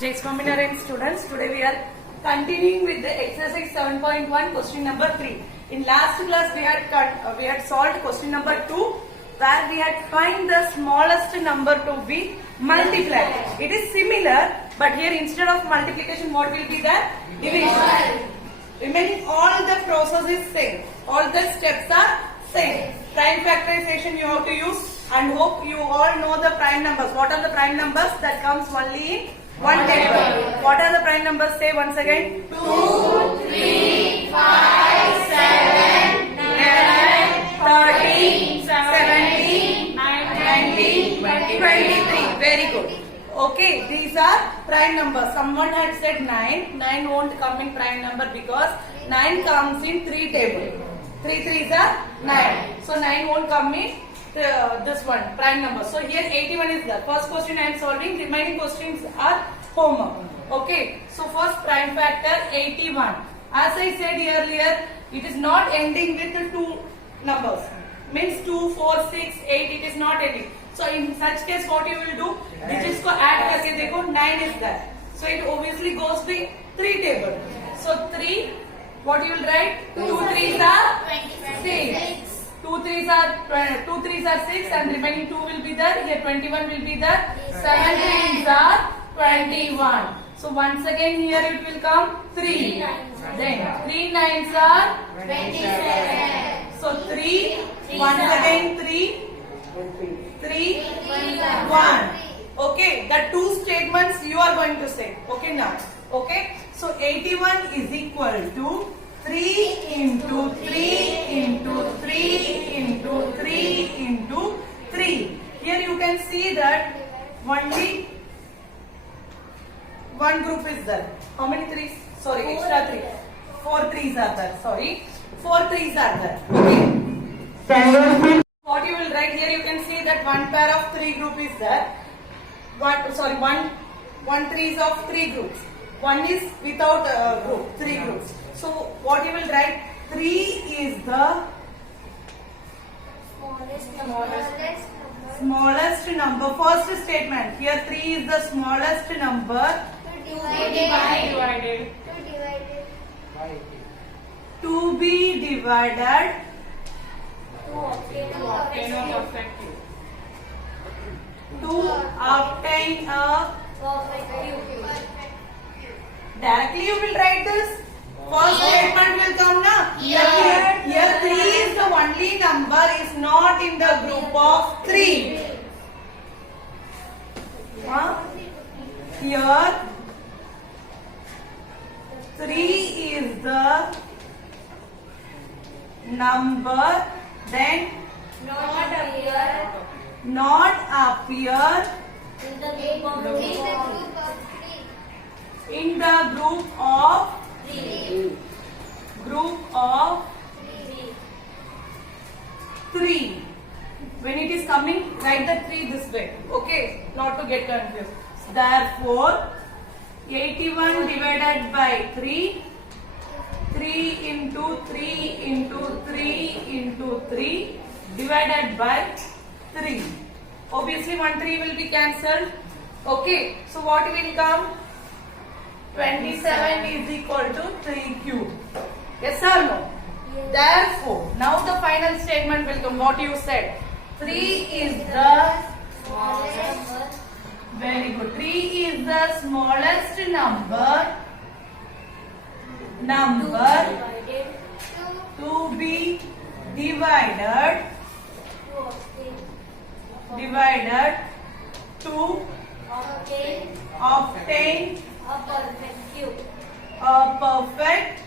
Jai Swaminarayan students, today we are continuing with the exercise 7.1 question number 3. In last class we had solved question number 2 where we had find the smallest number to be multiplied. It is similar but here instead of multiplication what will be there? Division. Remaining all the process is same. All the steps are same. Prime factorization you have to use and hope you all know the prime numbers. What are the prime numbers that comes only in one table? What are the prime numbers? Say once again. 2, 3, 5, 7, 11, 13, 17, 19, 23. Very good. Okay, these are prime numbers. Someone had said 9. 9 won't come in prime number because 9 comes in 3 table. 3 3s are 9. So 9 won't come in this one, prime number. So here 81 is there. First question I am solving. Remaining questions are homework. Okay. So first prime factor 81. As I said earlier, it is not ending with 2 numbers. Means 2, 4, 6, 8. It is not ending. So in such case, what you will do? Digits को add करके देखो 9 is there. So it obviously goes to 3 table. So 3. What you will write? 2 3s are 6. 2 3s are 6 and remaining 2 will be there. Here 21 will be there. 7 3s are 21. So once again here it will come 3. Then 3 9s are 27. So 3. Once again 3. 3 1. Okay. The two statements you are going to say. Okay now. Okay. So 81 is equal to 3 into 3 into 3 into 3 into 3. Here you can see that only one group is there. How many 3s? Sorry, extra 3. 4 3s are there. Sorry. 4 3s are there. Okay. What you will write here, you can see that one pair of 3 group is there. One 3s of 3 groups. One is without group, 3 groups. So what you will write? 3 is the smallest number. First statement. Here 3 is the smallest number to be divided to obtain a directly you will write this. First statement will come now. Here 3 is the only number is not in the group of 3. Here 3 is the number then not appear in the group of 3. When it is coming, write the 3 this way. Okay, not to get confused. Therefore, 81 divided by 3. 3 into 3 into 3 into 3 divided by 3. Obviously, 1 3 will be cancelled. Okay, so what will come? 27 is equal to 3 cube. Yes or no? Yes. Therefore, now the final statement will come. What you said? 3 is the smallest. Very good. 3 is the smallest number to be divided to obtain a perfect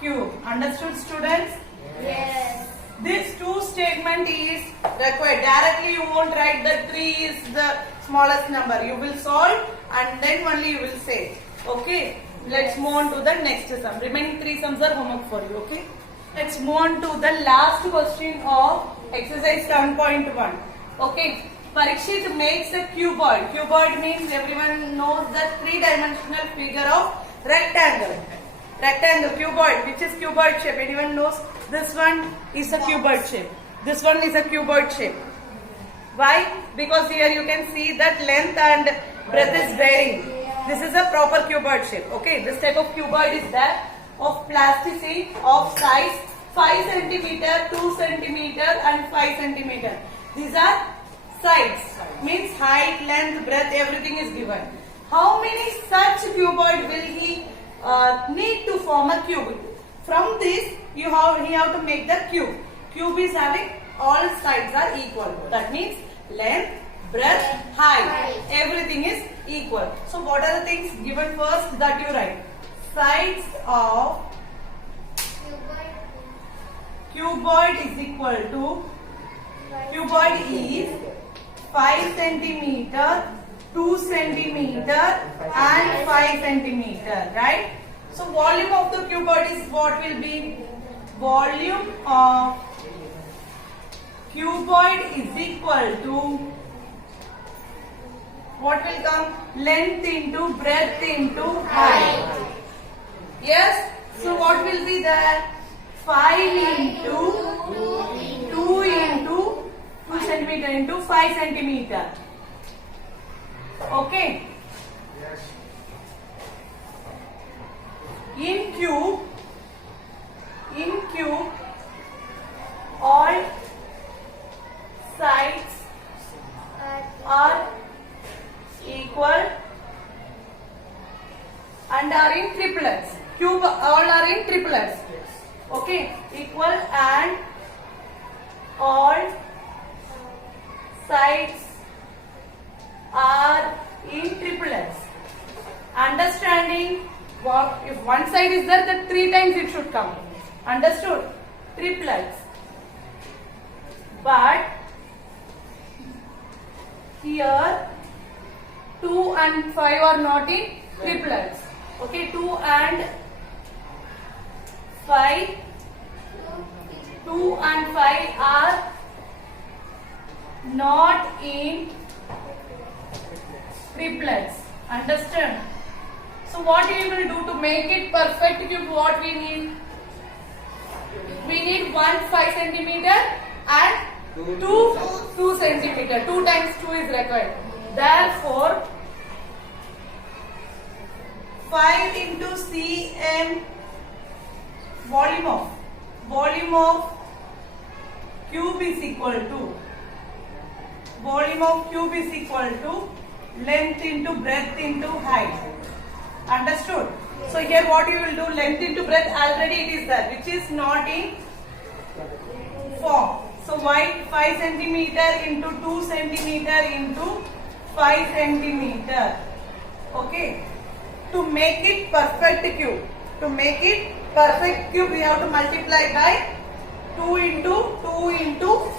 cube. Understood, students? Yes. This 2 statement is required. Directly you won't write that 3 is the smallest number. You will solve and then only you will say. Okay. Let's move on to the next sum. Remaining 3 sums are homework for you. Okay. Let's move on to the last question of exercise 7.1. Okay. Parikshit makes a cuboid. Cuboid means everyone knows the 3-dimensional figure of rectangle. Rectangle, cuboid. Which is cuboid shape? Anyone knows? This one is a cuboid shape. This one is a cuboid shape. Why? Because here you can see that length and breadth is varying. This is a proper cuboid shape. Okay, this type of cuboid is there of plasticine of size 5 centimeter, 2 centimeter, and 5 centimeter. These are sides. Means height, length, breadth, everything is given. How many such cuboid will he need to form a cube? From this, he have to make the cube. Cube is having all sides are equal. That means length, breadth, height, everything is equal. So what are the things given first that you write? Sides of cuboid is equal to, cuboid is 5 centimeter, 2 centimeter and 5 centimeter, right? So volume of the cuboid is what will be? Volume of cuboid is equal to, what will come? Length into breadth into height. Yes? So what will be there? 5 into 2 into 2 centimeter into 5 centimeter. Okay. In cube, all sides are equal and are in triplets. Cube all are in triplets. Okay, equal and all sides are in triplets. Understanding? What if one side is there, then 3 times it should come. Understood? Triplets. But here 2 and 5 are not in triplets. Okay, 2 and 5. 2 and 5 are not in triplets. Understand? So what we will do to make it perfect cube? What we need? We need 1 5 centimeter and 2 centimeter. 2 times 2 is required. Therefore, 5 into cm volume of cube is equal to, length into breadth into height. Understood? So here what you will do, length into breadth already it is there, which is not in form. So why 5 centimeter into 2 centimeter into 5 centimeter. Okay. To make it perfect cube, we have to multiply by 2 into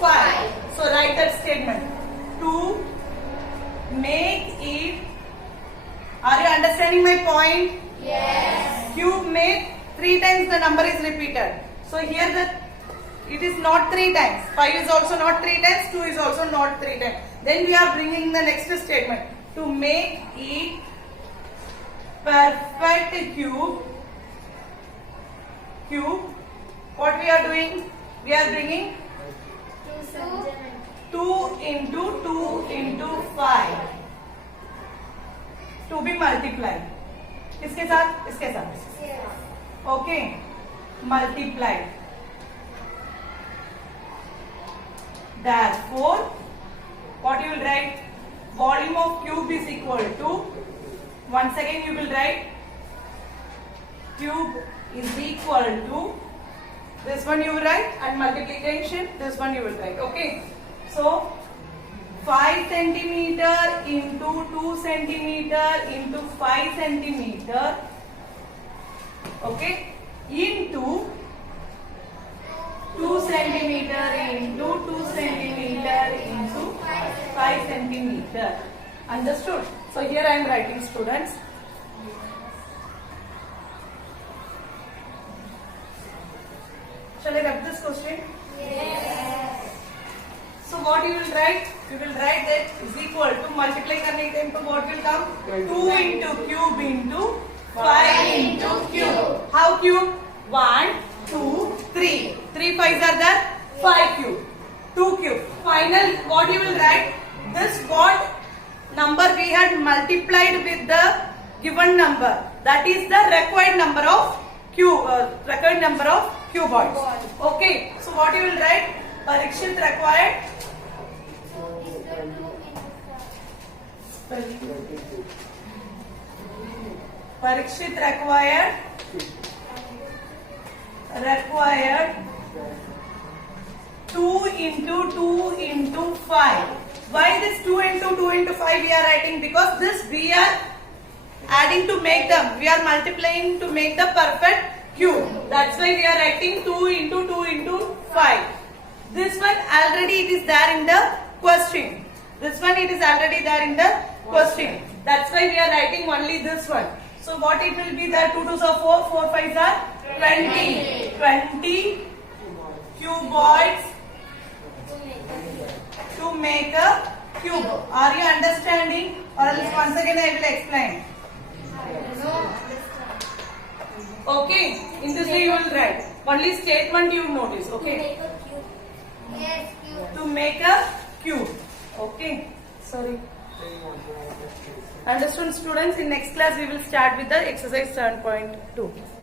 5. So write that statement. To make it, are you understanding my point? Yes. Cube made 3 times the number is repeated. So here it is not 3 times. 5 is also not 3 times. 2 is also not 3 times. Then we are bringing the next statement. To make it perfect cube, what we are doing? We are bringing 2 into 5 to be multiplied. किसके साथ? इसके साथ. Okay. Multiplied. Therefore, what you will write? Volume of cube is equal to, once again you will write, cube is equal to, this one you will write, and multiplication, this one you will write. Okay. So 5 centimeter into 2 centimeter into 5 centimeter, okay, into 2 centimeter into 2 centimeter into 5 centimeter. Understood? So here I am writing, students. Shall I write this question? Yes. So what you will write? You will write that is equal to, multiply करने के time तो what will come? 2 into cube into 5 into cube. How cube? 1, 2, 3. 3 5s are there. 5 cube. 2 cube. Final, what you will write? This what number we had multiplied with the given number. That is the required number of cuboids. Okay. So what you will write? Parikshit required. Parikshit required 2 into 2 into 5. Why this 2 into 2 into 5 we are writing? Because this we are adding to make them. We are multiplying to make the perfect cube. That's why we are writing 2 into 2 into 5. This one already it is there in the question. This one it is already there in the question. That's why we are writing only this one. So what it will be there? 2 2s are 4, 4 5s are 20. 20 cuboids to make a cube. Are you understanding? Or else once again I will explain. Okay. In this way you will write. Only statement you notice. Okay. Yes, cube. To make a cube. Okay. Sorry. Understood, students? In next class we will start with the exercise 7.2.